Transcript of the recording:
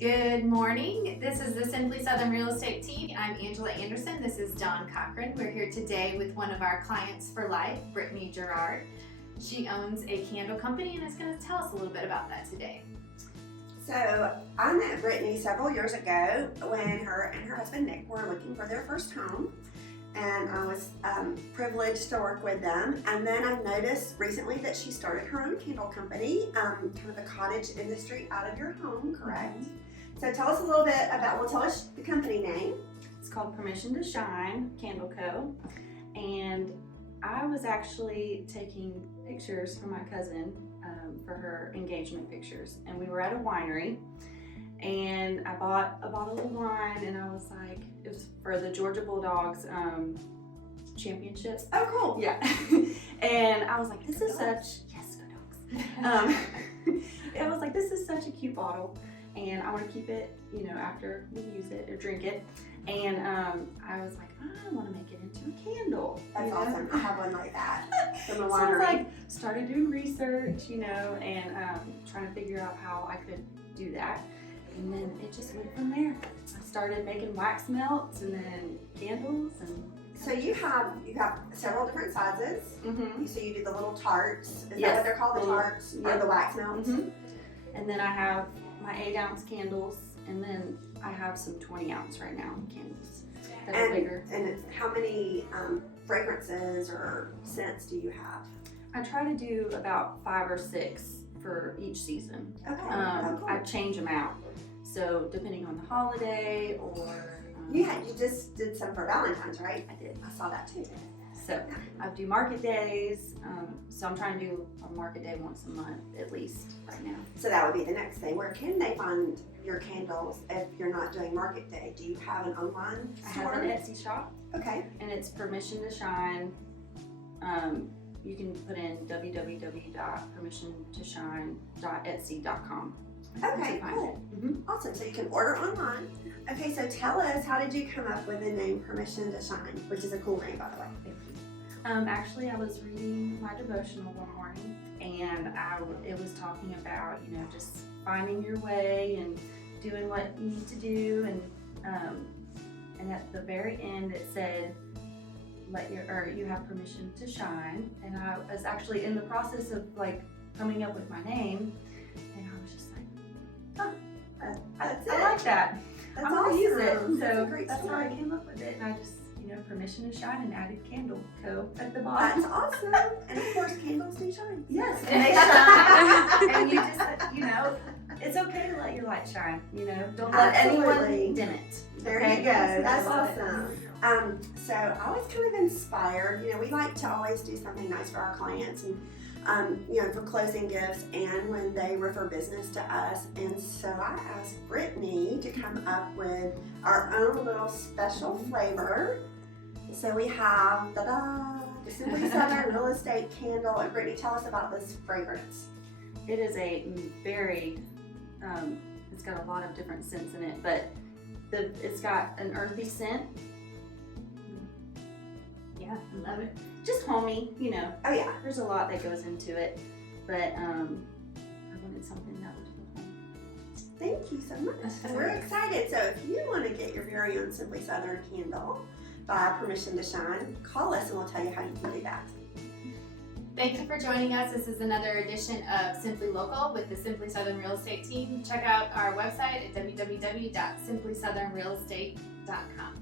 Good morning. This is the Simply Southern Real Estate team. I'm Angela Anderson. This is Dawn Cochran. We're here today with one of our clients for life, Brittany Girard. She owns a candle company and is going to tell us a little bit about that today. So I met Brittany several years ago when her and her husband Nick were looking for their first home, and I was privileged to work with them. And then I've noticed recently that she started her own candle company, kind of the cottage industry out of your home, correct? So tell us a little bit about, tell us the company name. It's called Permission to Shine Candle Co. And I was actually taking pictures for my cousin for her engagement pictures. And we were at a winery and I bought a bottle of wine, and I was like, it was for the Georgia Bulldogs championship. Oh, cool. Yeah. And I was like, this is such, yes, Go Dawgs. I was like, this is such a cute bottle, and I want to keep it, after we use it or drink it. And I was like, I want to make it into a candle. That's awesome. I have one like that from the So winery. I was like, started doing research, and trying to figure out how I could do that. And then it just went from there. I started making wax melts and then candles. And So you have several different sizes. mm-hmm. So you do the little tarts. Is that Yes. what they're called? The Little- tarts or yeah. the wax melts? Mm-hmm. And then I have my 8-ounce candles, and then I have some 20-ounce right now candles that are bigger. And how many fragrances or scents do you have? I try to do about 5 or 6 for each season. Okay. Cool. I change them out. So depending on the holiday or You just did some for Valentine's, right? I did. I saw that too. So I do market days. So I'm trying to do a market day once a month at least right now. So that would be the next thing. Where can they find your candles if you're not doing market day? Do you have an online I store? have an Etsy shop, Okay. and it's Permission to Shine. You can put in www.permissiontoshine.etsy.com. Okay, to find cool. it. Mm-hmm. Awesome. So you can order online. Okay, so tell us, how did you come up with the name Permission to Shine, which is a cool name, by the way. Thank you. Actually, I was reading my devotional one morning, and it was talking about, just finding your way and doing what you need to do, and at the very end it said, you have permission to shine. And I was actually in the process of coming up with my name, and I was just like, I like that. That's I'm gonna use it. awesome. That's a So great that's how I story. came up with it, and I just, Permission to Shine and added Candle Co. at the bottom. That's awesome. And of course, candles do shine. Yes, And they shine. And you just, it's okay to let your light shine. Don't let Absolutely. anyone dim it. There okay? you go. That's Love it. awesome. So I was kind of inspired. We like to always do something nice for our clients, and for closing gifts and when they refer business to us. And so I asked Brittany to come up with our own little special flavor. So we have the Simply Southern Real Estate Candle. And Brittany, tell us about this fragrance. It is a very, it's got a lot of different scents in it, but it's got an earthy scent. Yeah, I love it. Just homey, Oh yeah. There's a lot that goes into it, but I wanted something that would feel home. Thank you so much. And we're excited. So if you want to get your very own Simply Southern candle by Permission to Shine, call us and we'll tell you how you can do that. Thank you for joining us. This is another edition of Simply Local with the Simply Southern Real Estate team. Check out our website at www.simplysouthernrealestate.com.